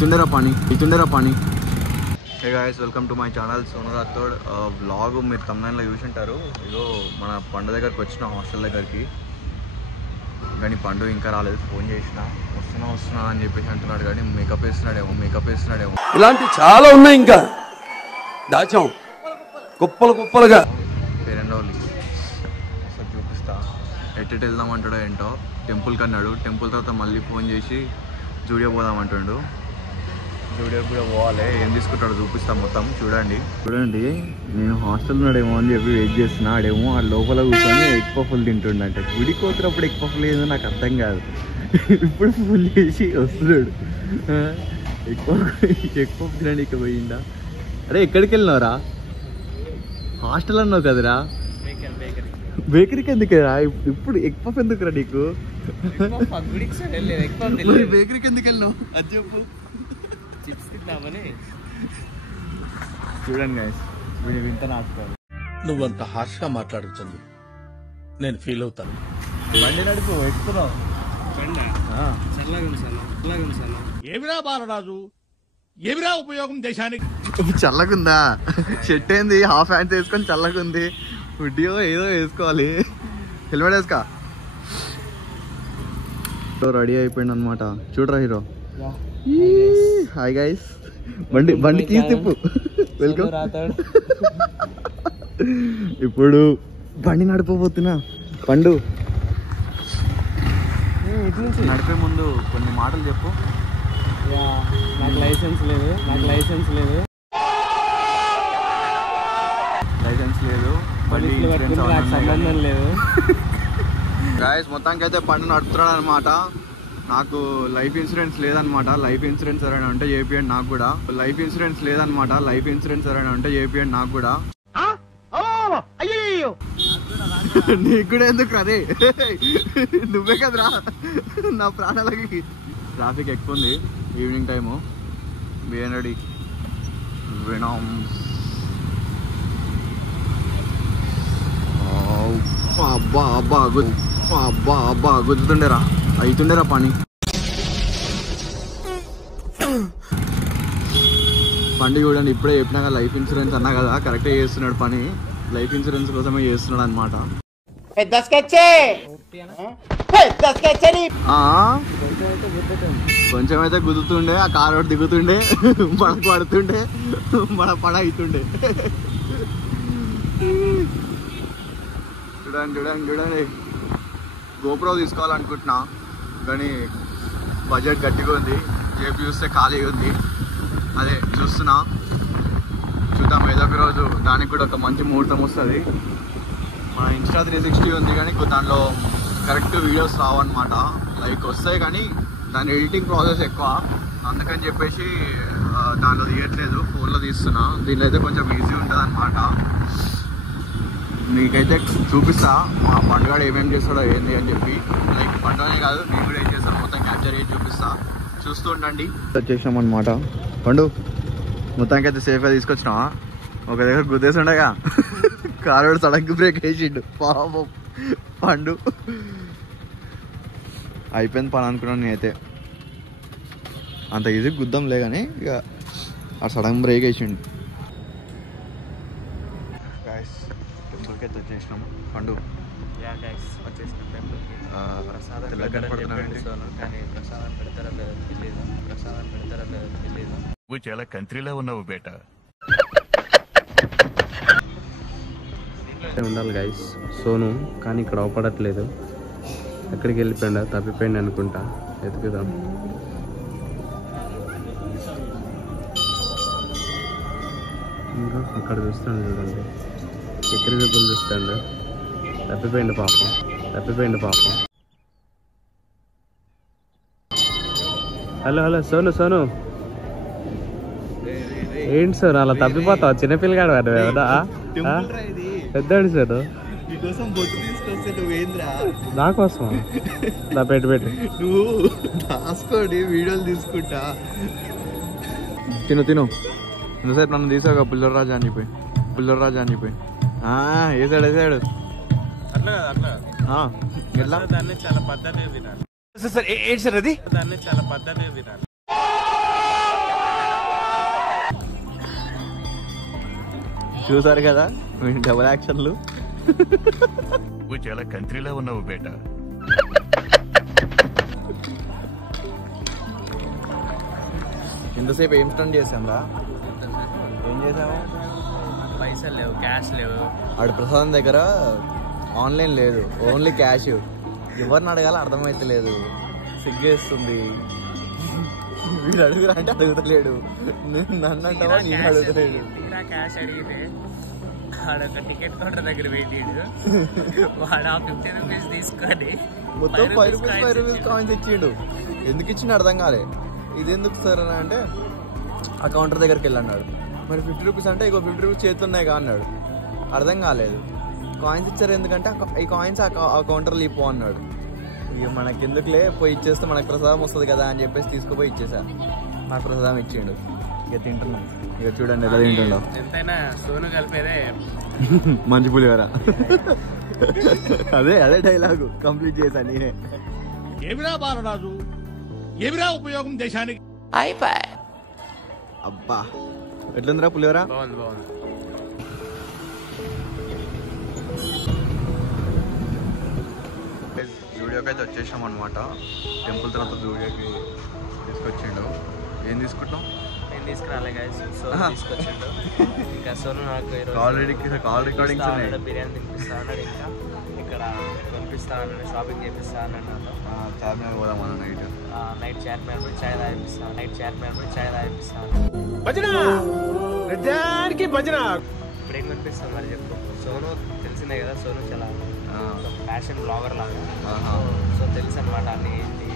ఇతుండేరా పానీ. Hey guys, welcome to my channel Sonu Rathod vlog. మీరు తమిళనాడులో చూసింటారు. ఇదో మన పండు దగ్గరికి వచ్చిన హాస్టల్ దగ్గరికి, కానీ పండు ఇంకా రాలేదు. ఫోన్ చేసిన వస్తున్నా అని చెప్పేసి అంటున్నాడు, కానీ మేకప్ వేస్తున్నాడేమో. ఇలాంటి చాలా ఉన్నాయి, ఇంకా దాచాం కుప్పలుగా. పేరెండోలి అసలు చూపిస్తా. ఎటు వెళ్దామంటాడో ఏంటో. టెంపుల్కి అన్నాడు. టెంపుల్ తర్వాత మళ్ళీ ఫోన్ చేసి జూడియో పోదామంటాడు. జూడియోకి కూడా పోవాలి. ఏం తీసుకుంటాడో చూపిస్తా మొత్తం. చూడండి నేను హాస్టల్ ఉన్నాడేమో అని చెప్పి వెయిట్ చేస్తున్నాడేమో. ఆ లోపల కూర్చొని ఎగ్ పఫ్లు తింటుండంటే. గుడికి పోతున్నప్పుడు ఎగ్ పఫ్లు ఏదో నాకు అర్థం కాదు. ఇప్పుడు ఫుల్ చేసి వస్తున్నాడు. ఎగ్ పఫ్ తినడానికి పోయిందా? అరే ఎక్కడికి వెళ్ళినావురా? హాస్టల్ అన్నావు కదరా. బేకరీకి ఎందుకురా? ఇప్పుడు ఎగ్ పఫ్ ఎందుకురా నీకు? బేకరీకి ఎందుకు వెళ్ళినావు అది చెప్పు. చూడండి గైస్, వీడు వింత నాటుకోవాలి. నువ్వంత హార్ష్గా మాట్లాడుతుంది, నేను ఫీల్ అవుతాను. బండి నడుపు ఎక్కుతున్నావు. ఏమిరా బాలరాజు, ఏమిరా ఉపయోగం దేశానికి? చల్లగుందా? షర్ట్ ఏంది హాఫ్ హ్యాండ్స్ వేసుకొని చల్లగుంది. హుడ్డియో ఏదో వేసుకోవాలి. హెల్మెట్ వేసుకో. రెడీ అయిపోయింది అనమాట. చూడరా హీరో. హాయ్ గైస్, బండి కీస్ తిప్పు. వెల్కమ్. ఇప్పుడు బండి నడిపోతున్నా. పండు నడిపే ముందు కొన్ని మాటలు చెప్పు. నాకు లైసెన్స్ లేదు. బండి సంబంధం లేదు. గాయస్ మొత్తానికి అయితే బండి నడుపుతున్నాడు అనమాట. నాకు లైఫ్ ఇన్సూరెన్స్ లేదనమాట. లైఫ్ ఇన్సూరెన్స్ ఎవరైనా ఉంటే చేపియండి నాకు కూడా. నాకు కూడా. నీకు కూడా ఎందుకు అదే? నువ్వే కదరా నా ప్రాణాలకి. ట్రాఫిక్ ఎక్కువ ఉంది. Evening time. బిఎన్ రెడీ వినామ్. అబ్బా గుద్దుతుండేరా. అవుతుండేరా పని. పండుగ చూడండి, ఇప్పుడే చెప్పినాక లైఫ్ ఇన్సూరెన్స్ అన్నా కదా, కరెక్టే చేస్తున్నాడు పని. లైఫ్ ఇన్సూరెన్స్ కోసమే చేస్తున్నాడు అనమాట. కొంచెం అయితే గుద్దుతుండే. ఆ కారు ఒకటి దిగుతుండే, మనకు పడుతుండే, మన పడ అవుతుండే. చూడండి గోప్రో తీసుకోవాలనుకుంటున్నా, కానీ బడ్జెట్ గట్టిగా ఉంది. జేబు చూస్తే ఖాళీగా ఉంది. అదే చూస్తున్నా. చూద్దాం ఏదో ఒక రోజు దానికి కూడా ఒక మంచి ముహూర్తం వస్తుంది. మన ఇన్స్టా 360 ఉంది, కానీ దాంట్లో కరెక్ట్ వీడియోస్ రావన్నమాట. లైక్ వస్తాయి కానీ దాని ఎడిటింగ్ ప్రాసెస్ ఎక్కువ. అందుకని చెప్పేసి దాంట్లో తీయట్లేదు, ఫోన్లో తీస్తున్నా. దీంట్లో అయితే కొంచెం ఈజీ ఉంటుంది అనమాట. నీకైతే చూపిస్తా మా పండుగ ఏమేమి చేస్తాడో ఏంది అని చెప్పి. లైక్ పండుగనే కాదు, నేను కూడా ఏం చేస్తాను మొత్తం క్యాప్చర్ చేసి చూపిస్తా. చూస్తూ ఉండండి. వచ్చేసాం అనమాట. పండు మొత్తానికి అయితే సేఫ్గా తీసుకొచ్చినావా? ఒక దగ్గర గుద్దేసి ఉండగా కారు సడన్గా బ్రేక్ వేసిండు పాపం పండు. అయిపోయింది పని అనుకున్నాను నేనైతే. అంత ఈజీ గుద్దాంలే కానీ ఇక ఆ సడన్ బ్రేక్ వేసిండు. గాయస్ టెంపుల్కి అయితే వచ్చేసినాం. పండు చాలా కంట్రీలో ఉన్నావు బేట. ఉండాలి గైస్ సోను, కానీ ఇక్కడ అవపడట్లేదు. ఎక్కడికి వెళ్ళిపోయిందా? తప్పిపోయింది అనుకుంటా. ఎతుకుదాం. ఇంకా అక్కడ చూస్తాను చూడండి. ఎక్కిరిజబుల్ చూస్తాడు. తప్పిపోయింది పాపం. హలో సోను ఏంటి సార్ అలా తప్పిపోతావు? చిన్నపిల్లగాడు వాడు ఏమన్నా పెద్దాడు సార్. నాకోసం నా పెట్టు నువ్వు దాసుకోండి, వీడియోలు తీసుకుంటా. తిను ఇంతసేపు నన్ను తీసాక పుల్లర రాజా అనిపోయి వేసాడు. దాన్ని చాలా పద్ధతిగా తినాలి. ఏంటి సార్ అది? దాన్ని చాలా పద్ధతిగా తినాలి. చూసారు కదా డబుల్ యాక్షన్లు. నువ్వు చాలా కంట్రీలో ఉన్నావు బేటా. ఇంతసేపు ఏం స్టంట్ చేసాం రా? ఏం చేసాము? పైసలు లేవు, క్యాష్ లేవు. ఆడు ప్రసాదం దగ్గర ఆన్లైన్ లేదు, ఓన్లీ క్యాష్. ఎవరిని అడగాలో అర్థమైతలేదు, సిగ్గేస్తుంది. వీడు అడుగురా అంటే అడుగుతలేడు, నన్ను అంటావా నేను అడుగుతలేడు. తీరా క్యాష్ అడిగితే వాడొక టికెట్ కౌంటర్ దగ్గర పెట్టిండు. వాడు ఆ 50 రూపీస్ తీసుకొని మొత్తం 5 రూపీస్ కాయిన్స్ ఇచ్చిండు. ఎందుకు ఇచ్చిండు అర్థం కాలే. ఇదెందుకు సార్ అని అంటే ఆ కౌంటర్ దగ్గరికి వెళ్ళన్నాడు. మరి 50 రూపీస్ అంటే ఇక 50 రూపీస్ చేతున్నాయి కా అన్నాడు. అర్థం కాలేదు. కాయిన్స్ ఇచ్చారు ఎందుకంటే ఈ కాయిన్స్ ఆ కౌంటర్లో ఇపో అన్నాడు. ఇక మనకి ఎందుకులే, పోయి ఇచ్చేస్తే మనకు ప్రసాదం వస్తుంది కదా అని చెప్పేసి తీసుకుపోయి ఇచ్చేసా. నాకు ప్రసాదం ఇచ్చిండు. ఇక తింటున్నాం. ఇక చూడండి ఎలా తింటుండో. ఎంతైనా సోను కలిపేదే మంచి పులిహోర. అదే డైలాగు కంప్లీట్ చేశా నేనే. ఏమిరా బాలరాజు, ఏమిరా ఉపయోగం దేశానికి? అబ్బా ఎట్లుందిరా పులిహోర? బాగుంది. జూడియోకి అయితే వచ్చేసాం అనమాట. టెంపుల్ తర్వాత జూడియోకి తీసుకొచ్చిండు. ఏం తీసుకుంటాం? నేను తీసుకురాలే గాయస్, సోను తీసుకొచ్చిండు. ఇంకా సోను నాకు ఆల్రెడీ కాల్ రికార్డింగ్స్ ఉన్నాయి. బిర్యానీ తినిపిస్తా అన్నాడు. ఇంకా ఇక్కడ పంపిస్తా అన్నాడు, షాపింగ్ చేపిస్తా అన్నాడు. చార్మినార్ పోదాం అన్న నైట్ చార్మినార్ పోయి చాయ్ తాగిపిస్తాను. ఇప్పుడు ఏం కనిపిస్తాం మరి చెప్పు. సోను తెలిసిందే కదా, సోను చాలా ఫ్యాషన్ బ్లాగర్ లాగా. సో తెలుసు అనమాట అన్ని ఏంటి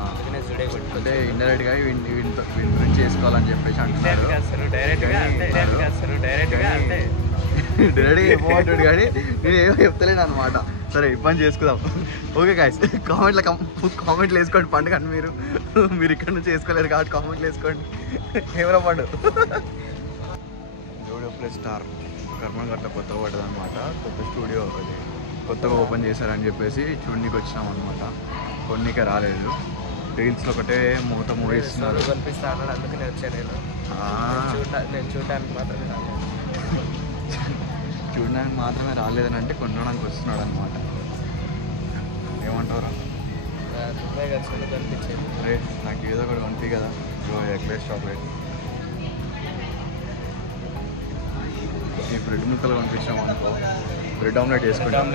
అందుకనే జుడే అంటే ఇండైరెక్ట్ గా వీడి గురించి చేసుకోవాలని చెప్పేసి అంటున్నారు. డైరెక్ట్గా చెప్పమంటాడు కానీ నేను ఏమో చెప్తలేను అనమాట. సరే ఇబ్బంది చేసుకుందాం. ఓకే గాయ్స్, కామెంట్లు వేసుకోండి. పండుగ అని మీరు ఇక్కడ నుంచి వేసుకోలేరు కాబట్టి కామెంట్లు వేసుకోండి. ఏమైనా పండు జూడియో ప్లస్ స్టార్ కర్మగట్ల కొత్తగా పడ్డది అనమాట. కొత్త స్టూడియో ఒకటి కొత్తగా ఓపెన్ చేశారని చెప్పేసి చూడనీకి వచ్చినాం అనమాట. కొన్నికే రాలేదు. రీల్స్లో ఒకటే మూవీ ఇస్తున్నారు. కనిపిస్తా అన్నాడు, అందుకనే వచ్చాను నేను చూడడానికి మాత్రమే రాలేదు. చూడడానికి మాత్రమే రాలేదని అంటే కొనడానికి వస్తున్నాడు అనమాట. ఏమంటారా? కనిపించేది రే నాకు ఏదో ఒకటి కనిపి కదా. ఎగ్లెస్ చాక్లెట్ ఈ బ్రెడ్ ముక్కలు కనిపించాము అనుకో, బ్రెడ్ ఆమ్లెట్ వేసుకుంటాం.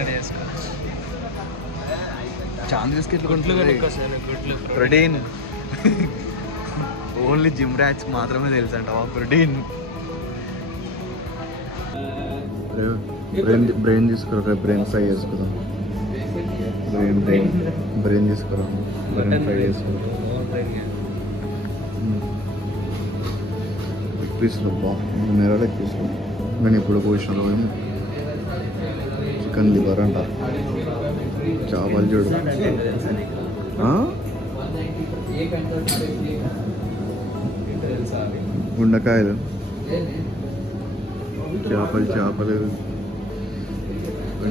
చాంద్ బిస్కెట్లు గుడ్లు ప్రోటీన్ ఓన్లీ జిమ్ ర్యాట్స్ మాత్రమే తెలుసు అంట ప్రోటీన్. బ్రెయిన్ తీసుకురా, బ్రెయిన్ ఫ్రై చేసుకుందాం. బ్రెయిన్ తీసుకురా, బ్రెయిన్ ఫ్రై చేసుకుందాం. లెగ్ పీస్లు నెల లెగ్ పీస్లు నేను ఇప్పుడు పోషణలో ఏమో చికెన్ లివర్ అంట, చేపలు చూడు, గుండకాయలు, చేపలు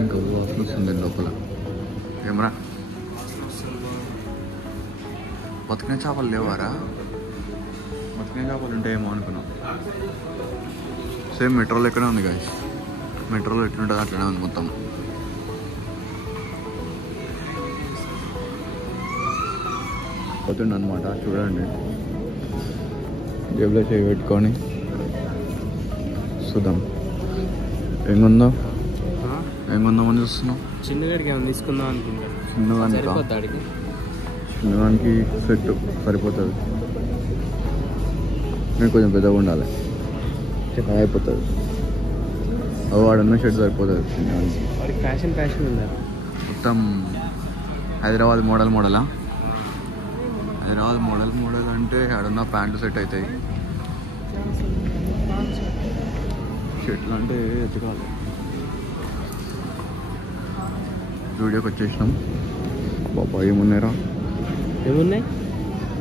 ఇంకా వాసన వస్తుంది లోపల. ఏమరా బతికిన చేపలు లేవారా? బతికిన చేపలు ఉంటాయేమో అనుకున్నాం. సేమ్ మెట్రోలో ఎక్కడే ఉంది గాయస్. మెట్రోలో ఎట్లుంటుంది అట్లనే ఉంది మొత్తం. పోతుండ అనమాట. చూడండి జేబులో చేయి పెట్టుకొని చూద్దాం ఏముందో ఏముందామని చూస్తున్నాం. చిన్నగాడికి ఏమైనా తీసుకుందాం అనుకుంటాను. చిన్నదానికి సెట్ సరిపోతుంది. నేను కొంచెం పెద్దగా ఉండాలి, అయిపోతుంది. అవి వాడున్న షర్ట్ సరిపోతుంది చిన్నదానికి. వాడికి ఫ్యాషన్ ఉన్నారు. మొత్తం హైదరాబాద్ మోడలా? హైదరాబాద్ మోడల్ అంటే ఆడున్న ప్యాంట్లు సెట్ అవుతాయి. షర్ట్లు అంటే ఎత్తుకోవాలి. జూడియోకి వచ్చేసినాం. బాబా ఏమున్నాయిరా?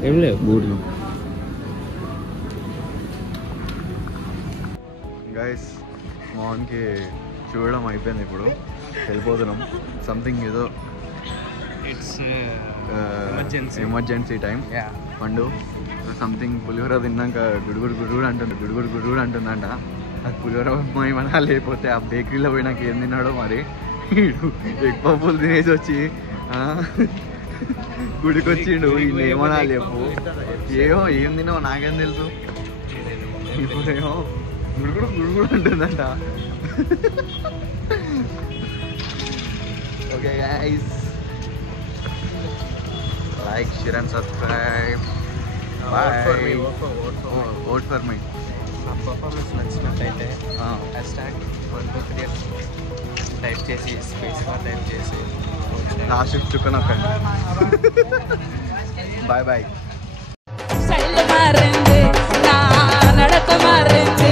ఏం లేవు బూట్లు. గైస్ మోహన్కి చూడడం అయిపోయింది, ఇప్పుడు వెళ్ళిపోతున్నాం. సంథింగ్ ఏదో ఇట్స్ ఎమర్జెన్సీ టైం. పండు సంథింగ్ పులిహోర తిన్నాక గుడుగుడు అంటుందంట. అది పులిహోర ఏమన్నా లేకపోతే ఆ బేకరీలో పోయినాక ఏం తిన్నాడో మరి ఎగ్ పప్పులు తినేసి వచ్చి గుడికి వచ్చిండు వీళ్ళు ఏమన్నా లేపు ఏం తిన్నావు నాకేం తెలుసు ఇప్పుడేమో గుడుగుడు అంటుందంట okay guys like share and subscribe vote for me నా పర్ఫార్మెన్స్ నచ్చినట్టయితే #123 టైప్ చేసి స్పేస్గా టైప్ చేసి లాస్ట్ చుక్కన బాయ్ బాయ్ స్టైల్ మారింది నా నడక మారింది